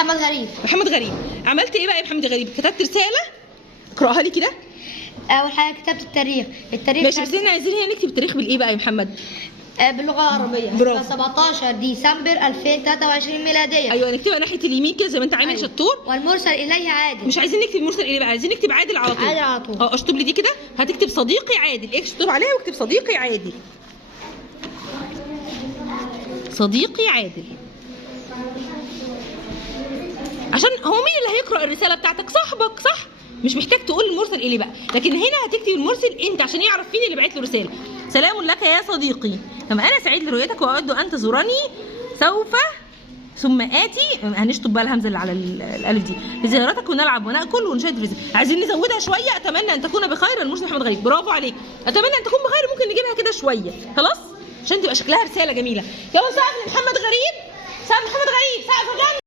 محمد غريب. محمد غريب، عملت ايه بقى يا محمد غريب؟ كتبت رساله، اقراها لي كده. اول حاجه كتبت التاريخ ماشي، بس احنا عايزين هنا نكتب التاريخ بالايه بقى يا محمد؟ باللغه العربيه. برافو. 17 ديسمبر 2023 ميلاديه. ايوه نكتبها ناحيه اليمين كده زي ما انت عامل. أيوة. شطور. والمرسل اليه عادل. مش عايزين نكتب مرسل اليه بقى، عايزين نكتب عادل على طول. عادل على طول. اشطب لي دي كده. هتكتب صديقي عادل، اكتب عليها واكتب صديقي عادل. صديقي عادل، عشان هو مين اللي هيقرأ الرسالة بتاعتك؟ صاحبك، صح؟ مش محتاج تقول المرسل إليه بقى، لكن هنا هتكتب المرسل أنت عشان يعرف مين اللي بعت له رسالة. سلام لك يا صديقي، كما أنا سعيد لرؤيتك وأود أن تزورني سوف ثم آتي. هنشطب بقى الهمزة اللي على الألف دي لزيارتك ونلعب ونأكل ونشاهد الفيديو. عايزين نزودها شوية. أتمنى أن تكون بخير. المرسل محمد غريب، برافو عليك. أتمنى أن تكون بخير. ممكن نجيبها كده شوية خلاص عشان تبقى شكلها رسالة جميلة. يلا سقف لمحمد غريب، سقف محمد غريب، سقف جنة.